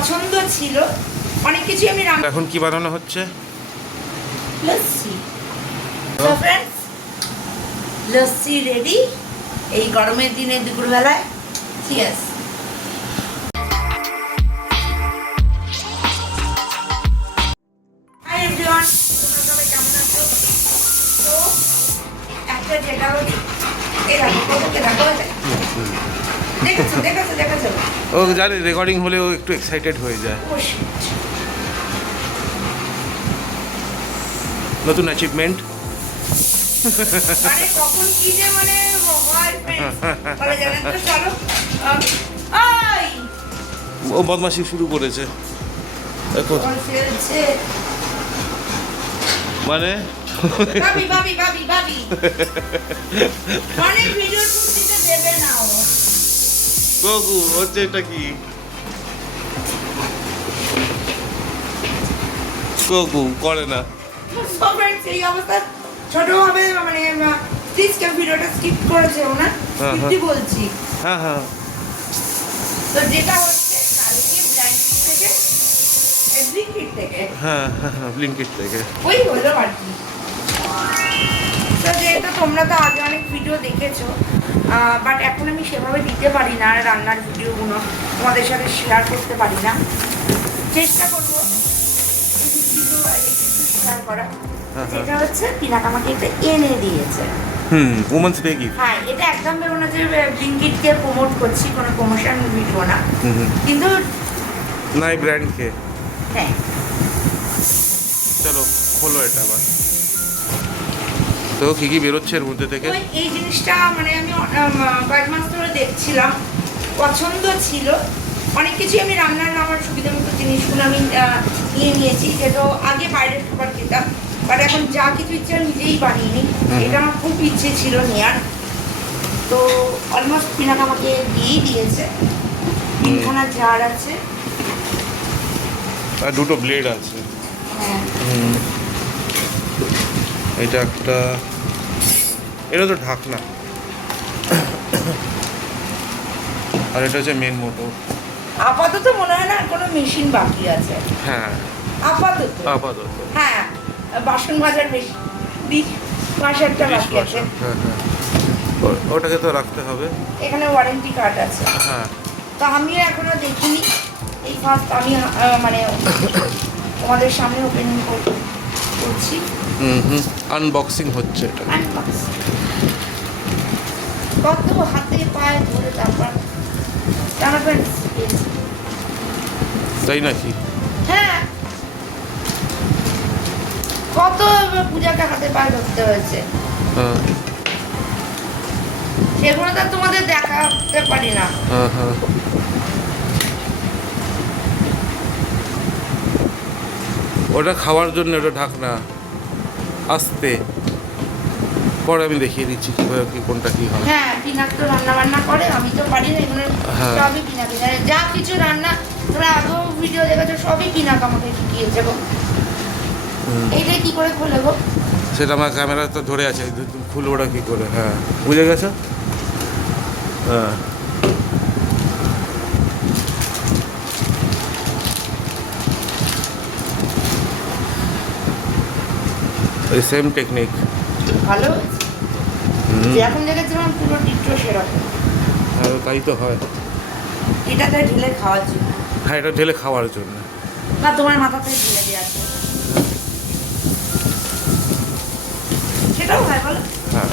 পছন্দ ছিল, অনেক কিছু আমি রান্না। এখন কি বানানো হচ্ছে? লস্যি। তো ফ্রেন্ডস, লস্যি রেডি এই গরমের দিনে দুপুরবেলায়। চিয়ার্স। হাই এভরিওয়ান, তোমরা সবাই কেমন আছো? তো একটা যেটা হচ্ছে দেখেছো ও জানি, রেকর্ডিং হলেও একটু এক্সাইটেড হয়ে যায়। নতুন অ্যাচিভমেন্ট। মানে কখন কি যে মানে হয় বলে জানেন তো। চলো ও বদমাশি শুরু করেছে দেখো। মানে ভাবি ভাবি ভাবি ভাবি মানে ভিডিও শুট দিতে দেবে না ও। গগু হচ্ছে এটা কি? গগু করে না। সবার সেই অবস্থা ছোটভাবে মানে প্লিজ কেউ ভিডিওটা স্কিপ করেছে না, স্কিপটি বলছি। হ্যাঁ হ্যাঁ। তো যেটা হচ্ছে কালকে ব্ল্যাঙ্কেট থেকে ব্লিঙ্কিট থেকে হ্যাঁ হ্যাঁ হ্যাঁ, ব্লিঙ্কিট থেকে ওই হলো আর কি। তো যেহেতু তোমরা তো আগে অনেক ভিডিও দেখেছো, বাট এখন আমি সেভাবে দিতে পারি না রান্নার ভিডিওগুলো, তোমাদের সাথে শেয়ার করতে পারি না। চেষ্টা করবো শেয়ার করা। যেটা হচ্ছে পিনাক আমাকে এটা এনে দিয়েছে। Women's day gift. হ্যাঁ, এটা একদম ভেবো না যে ব্লিঙ্কিটকে প্রমোট করছি, কোনো প্রমোশন ভিডিও না, কিন্তু নাই ব্র্যান্ডকে। হ্যাঁ চলো খোলো এটা আবার। তো কি কি বেরোচ্ছে এর মধ্যে থেকে? এই জিনিসটা মানে আমি কয়েক মাস ধরে দেখছিলাম, পছন্দ ছিল, অনেক কিছু আমি রান্নার আমার সুবিধা মতো জিনিসগুলো আমি নিয়ে নিয়েছি, যেটা আগে বাইরের খাবার খেতাম, বাট এখন যা কিছু ইচ্ছা নিজেই বানিয়ে নিই। এটা আমার খুব ইচ্ছে ছিল নেওয়ার। তো অলমোস্ট পিনাক আমাকে দিয়েই দিয়েছে। তিনখানা জার আছে আর দুটো ব্লেড আছে। হ্যাঁ, এটা একটা, এটা তো ঢাকনা, আর এটা হচ্ছে মেন মোটর। আপাতত মনে হয় না আর কোনো মেশিন বাকি আছে। হ্যাঁ আপাতত আপাতত। হ্যাঁ, বাসন মাজার মেশিন, মাসারটা বাকি আছে। হ্যাঁ হ্যাঁ, ওটাকে তো রাখতে হবে। এখানে ওয়ারেন্টি কার্ড আছে। হ্যাঁ, তো আমিও এখনো দেখিনি, এই ফার্স্ট আমি মানে তোমাদের সামনে ওপেনিং করছি। আনবক্সিং হচ্ছে এটা। কত হাতে পায়ে ধরে তারপর জানা ফ্রেন্ডস। তাই নাকি? হ্যাঁ, কত পূজাকে হাতে পায়ে ধরতে হয়েছে, হ্যাঁ সেগুলো তো তোমাদের দেখাতে পারি না। হ্যাঁ হ্যাঁ। ওটা খাওয়ার জন্য, ওটা ঢাকনা। আস্তে পরে আমি দেখিয়ে দিচ্ছি কিভাবে কি কোনটা কি হয়। হ্যাঁ, পিনাক তো রান্না বান্না করে, আমি তো পারি না এগুলো। হ্যাঁ। সবই পিনাক, যা কিছু রান্না তোমরা আগেও ভিডিও দেখেছো সবই পিনাক আমাকে শিখিয়েছে গো। এইটা কি করে খুলে গো? সেটা আমার ক্যামেরা তো ধরে আছে, তুমি খুলো ওটা কী করে। হ্যাঁ, বুঝে গেছো? হ্যাঁ, ওই সেম টেকনিক। ভালো এখন দেখেছিলাম পুরো ডিটো সেরকম। হ্যাঁ, তাই তো হয়। এটাতে ঢেলে খাওয়ার জন্য। হ্যাঁ, এটা ঢেলে খাওয়ার জন্য। না, তোমার মাথাতে ঢেলে দেওয়ার জন্য। সেটাও হয় বলো। হ্যাঁ,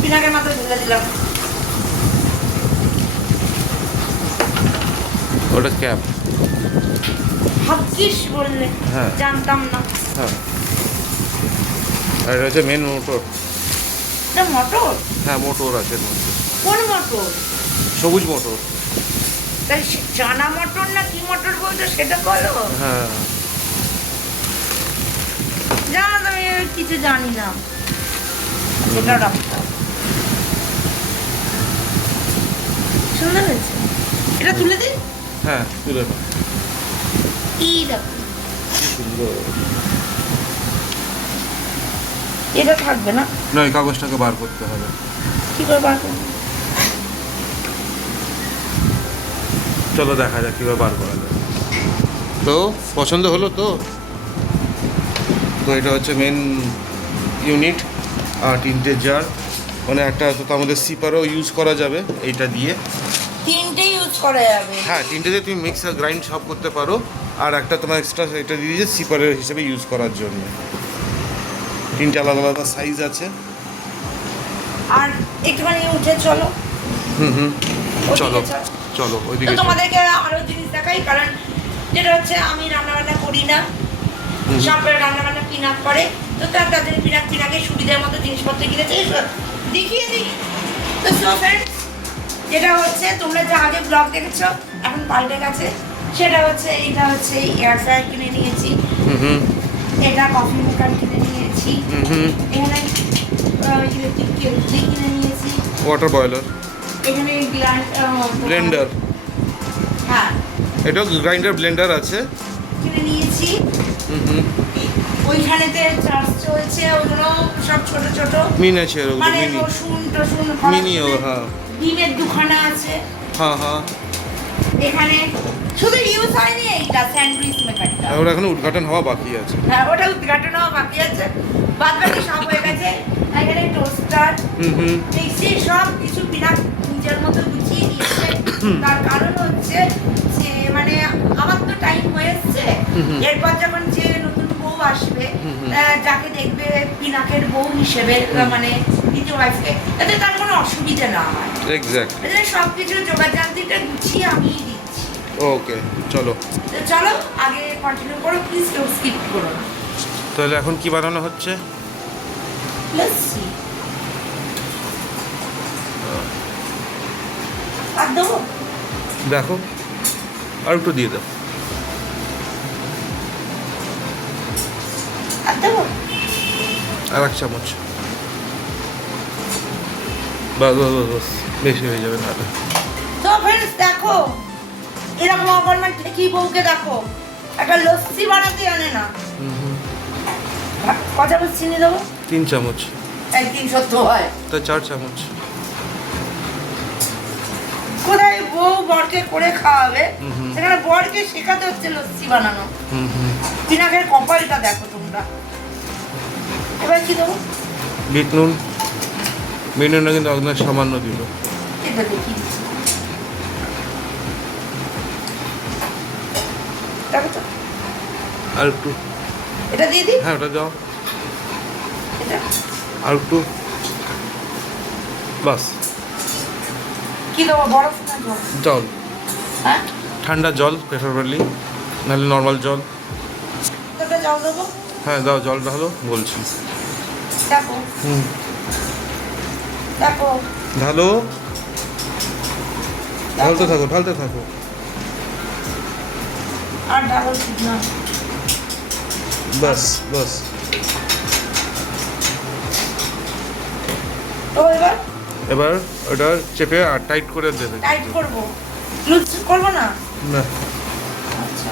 পিনাকের মাথায় ঢেলে দিলাম। ওটা ক্যাপ। ভাগ্যিস বললে, হ্যাঁ। জানতাম না। হ্যাঁ, আর এটা হচ্ছে মেন মোটর। এটা মোটর? হ্যাঁ, মোটর আছে এর মধ্যে। কোন মোটর? সবুজ মোটর। তাই চানা মোটর না কি মোটর বলছো সেটা বলো। হ্যাঁ, জানো তো আমি কিছু জানি না, ওটা রাখতাম। সুন্দর হয়েছে, এটা তুলে দিই। হ্যাঁ, তুলে নাও। এই দেখো, কি সুন্দর। এটা থাকবে না। না, এই কাগজটাকে বার করতে হবে। কি করে বার করবো? চলো দেখা যাক কীভাবে বার করা যায়। তো পছন্দ হলো তো? তো এটা হচ্ছে মেন ইউনিট আর 3টে জার, মানে একটা তো আমাদের সিপারও ইউজ করা যাবে এইটা দিয়ে। 3টে ইউজ করা যাবে? হ্যাঁ, 3টেতে তুমি মিক্সার গ্রাইন্ড সব করতে পারো। আর একটা তোমার এক্সট্রা এটা দিয়ে দিয়েছে সিপারের হিসেবে ইউজ করার জন্য। 3টে আলাদা আলাদা সাইজ আছে। আর একটুখানি উঠে চলো। চলো ওদিকে চলো। চলো তো ওইদিকে চলো। তোমাদেরকে আরো জিনিস দেখাই, কারণ যেটা হচ্ছে আমি রান্না বান্না করি না, সব রান্না বান্না পিনাক করে, তো তাদের পিনাকের সুবিধার মতো জিনিসপত্র কিনেছে, দেখিয়ে দিই। তো সো ফ্রেন্ডস, যেটা হচ্ছে তোমরা যা আগে ব্লগ দেখেছো এখন পাল্টে গেছে, সেটা হচ্ছে এইটা হচ্ছে এয়ার ফ্রায়ার কিনে নিয়েছি, এটা কফি মেকার কিনে নিয়েছি, এখানে ইলেকট্রিক কেটলি কিনে নিয়েছি, ওয়াটার বয়লার, এখানে ব্লেন্ডার, হ্যাঁ এটাও গ্রাইন্ডার ব্লেন্ডার আছে কিনে নিয়েছি। ওইখানেতে চার্জ চলছে, ওগুলো সব ছোট ছোট মিনিয়েচার, ওগুলো মানে মিনি রসুন টসুন মিনিও, হ্যাঁ ডিমের দুখানা আছে হ্যাঁ হ্যাঁ। এখানে। শুধু ইউজ হয়নি এইটা স্যান্ডউইচ মেকারটা, ওটা এখন উদ্ঘাটন হওয়া বাকি আছে। হ্যাঁ ওটা উদ্ঘাটন হওয়া বাকি আছে, বাদ বাকি সব হয়ে গেছে। এখানে টোস্টার, মিক্সি, সব কিছু বিনা নিজের মতো গুছিয়ে নিয়েছে। তার কারণ হচ্ছে যে মানে আমার তো টাইম হয়ে এসছে, এরপর যখন যে নতুন বউ আসবে, যাকে দেখবে পিনাকের বউ হিসেবে, মানে দ্বিতীয় ওয়াইফকে, যাতে তার কোনো অসুবিধা না হয়। এক্স্যাক্ট, সব কিছু যোগাযান্ত্রিকটা গুছিয়ে আমিই দিচ্ছি। ওকে চলো। তো চলো আগে কন্টিনিউ করো, প্লিজ কেউ স্কিপ করো না। তাহলে এখন কি বানানো হচ্ছে? লস্যি আর দেবো? দেখো, আর একটু দিয়ে দাও। আর দেবো? আর 1 চামচ। বাস বাস বাস বাস, বেশি হয়ে যাবে নাহলে। তো ফ্রেন্ডস দেখো, এরকম অকর্মার ঠিকই বউকে দেখো, একটা লস্যি বানাতে জানে না। ক চামচ চিনি দেবো? 3 চামচ। এই 300 হয়, তা 4 চামচ। কোথায় বউ বরকে করে খাওয়াবে, সেখানে বরকে শেখাতে হচ্ছে লস্যি বানানো। পিনাকের কপালটা দেখো তোমরা। এবার কি দেবো? বিট নুন, বিট নুনটা কিন্তু আপনার সামান্য দিল। এটা দেখি, দেখো তো, আর একটু, এটা দিয়ে দিই। হ্যাঁ ওটা দাও, এটা আর একটু, বাস। কি দেবো, বরফ না জল? জল, হ্যাঁ ঠান্ডা জল প্রেফারেবলি, নাহলে নর্মাল জল। তোটা জল দেবো? হ্যাঁ দাও, জলটা হলো বলছি। দেখো দেখো, ঢালো, ঢালতে থাকো ঢালতে থাকো। আর ডাবো ঠিক না। বাস বাস। তো এবার এবার ওটা চেপে আর টাইট করে দেবে। টাইট করবো, লুজ করবো না? না, আচ্ছা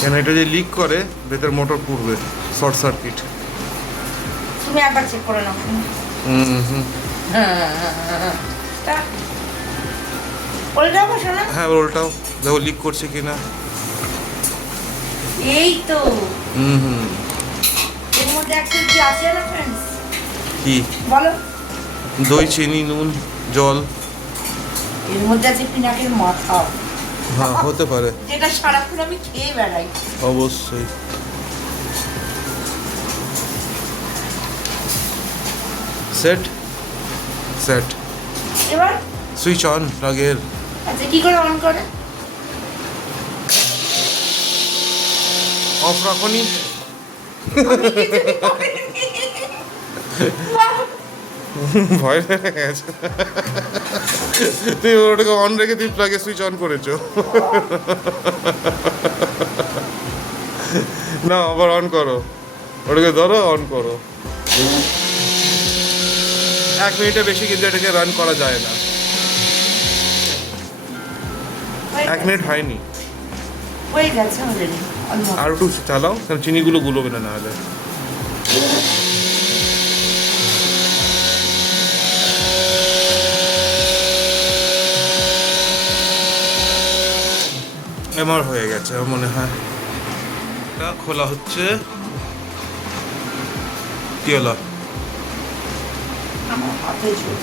কেন এটা যে লিক করে ভেতর মোটর পুড়বে, শর্ট সার্কিট। তুমি একবার চেক করে নাও। তা ওলটা বসো না? হ্যাঁ রোলটাও দেখো লিক করছে কি না। এই তো এর মধ্যে একটা কি আছে না ফ্রেন্ডস? কি? বলো। দই, চিনি, নুন, জল। এর মধ্যে আছে পিনাকের মাথা, হ্যাঁ হতে পারে, যেটা সারাক্ষণ আমি খেয়ে বেড়াই। অবশ্যই। সেট সেট, এবার সুইচ অন আগের। আচ্ছা কি করে অন করে? অফ রাখনি? ভয় লেগে গেছে। তুই ওটাকে অন রেখে তুই প্লাগে সুইচ অন করেছো। না আবার অন করো, ওটাকে ধরো অন করো। 1 মিনিটে বেশি কিন্তু এটাকে রান করা যায় না। 1 মিনিট হয়নি, হয়ে গেছে অলরেডি। আর একটু চালাও, কারণ চিনিগুলো গুলোবে না নাহলে। এমআর হয়ে গেছে আমার মনে হয়। এটা খোলা হচ্ছে, কি হলো? আমার হাতে ঝুল।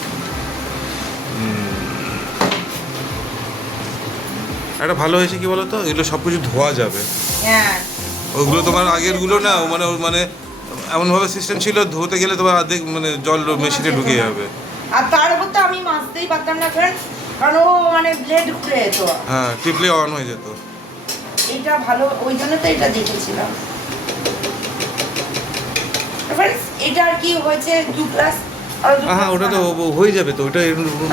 এটা ভালো হয়েছে কি বলো তো, এগুলো সব কিছু ধোয়া যাবে। হ্যাঁ ওগুলো তোমার আগেরগুলো না মানে এমনভাবে সিস্টেম ছিল, ধুতে গেলে তোমার অর্ধেক মানে জল মেশিনে ঢুকে যাবে। আর তার উপর তো আমি মাজতেই পারতাম না ফ্রেন্ডস, কারণ ও মানে ব্লেড ঘুরে যেত। হ্যাঁ, টিপলে অন হয়ে যেত। এটা ভালো, ওই জন্য তো এটা দেখেছিলাম। ফ্রেন্ডস এটা আর কি হয়েছে 2 ক্লাস। হ্যাঁ, ওটা তো হয়ে যাবে তো, ওটা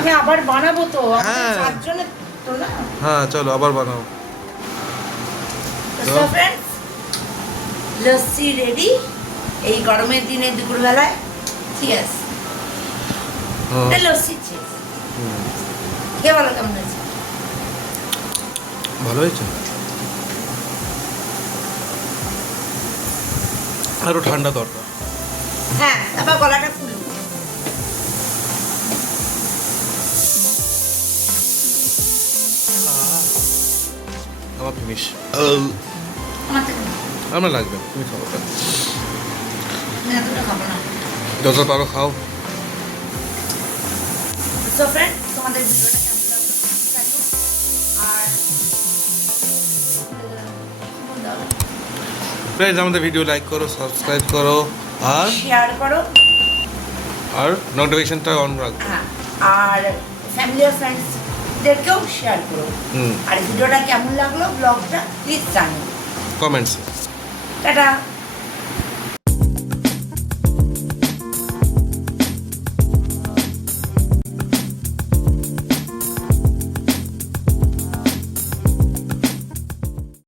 আমি আবার বানাবো তো, হ্যাঁ। 4 জনের তো না। হ্যাঁ চলো আবার বানাও। তো ফ্রেন্ডস লস্যি রেডি এই গরমের দিনে দুপুরবেলায়। ঠিক আছে, এটা লস্যি চিজ। কে বলো কেমন হয়েছে? ভালো হয়েছে, আরো ঠান্ডা দরকার। হ্যাঁ, তারপর গলাটা ফুল। আমার ফিনিশ। আমার থেকে না, আমার লাগবে, তুমি খাবো না। আমি এতটা খাবো না। যত পারো খাও। সো ফ্রেন্ড, তোমাদের ভিডিওটা কেমন লাগলো প্লিজ জানিও। আর প্লিজ আমাদের ভিডিও লাইক করো, সাবস্ক্রাইব করো, আর শেয়ার করো। নোটিফিকেশনটা অন রাখো। হ্যাঁ, আর ফ্যামিলি আর ফ্রেন্ডসদেরকেও শেয়ার করো। হুম, আর ভিডিওটা কেমন লাগলো ব্লগটা প্লিজ জানিও। কমেন্টস। টাটা।